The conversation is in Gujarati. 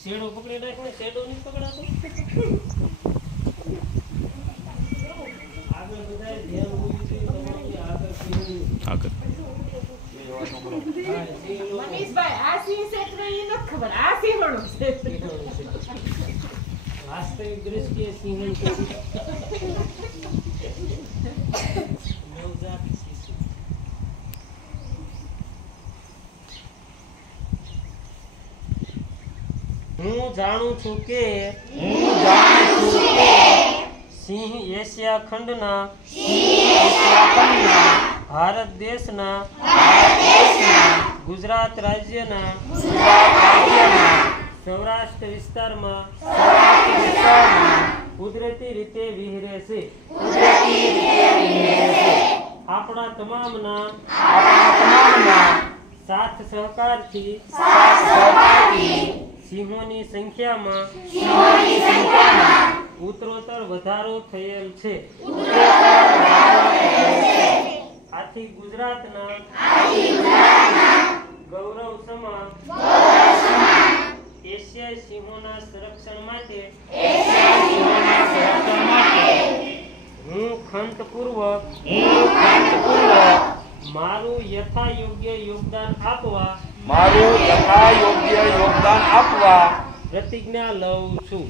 શેડો પકડી નાખ ને શેડો નહીં પકડાતો આગળ બધાય ધ્યાન હોવું જોઈએ તમારું આગળ સિંહ આગળ મનીષભાઈ આ સિંહ ક્ષેત્ર એ નથી ખબર આ સિંહણું ક્ષેત્ર વાસ્તવિક દ્રષ્ટિએ સિંહણ નવજાત શિશુ હું જાણું છું કે સિંહ એશિયા ખંડના ભારત દેશના ગુજરાત રાજ્યના સૌરાષ્ટ્ર વિસ્તારમાં કુદરતી રીતે વિહરે છે આપણા તમામના સાથ સહકારથી સિંહોની સંખ્યામાં ઉત્તરોત્તર વધારો થયેલ છે આથી ગુજરાતના ગૌરવ સમાન એશિયાઈ સિંહોના સંરક્ષણ માટે હું ખંતપૂર્વક મારું યથાયોગ્ય યોગદાન આપવા પ્રતિજ્ઞા લઉં છું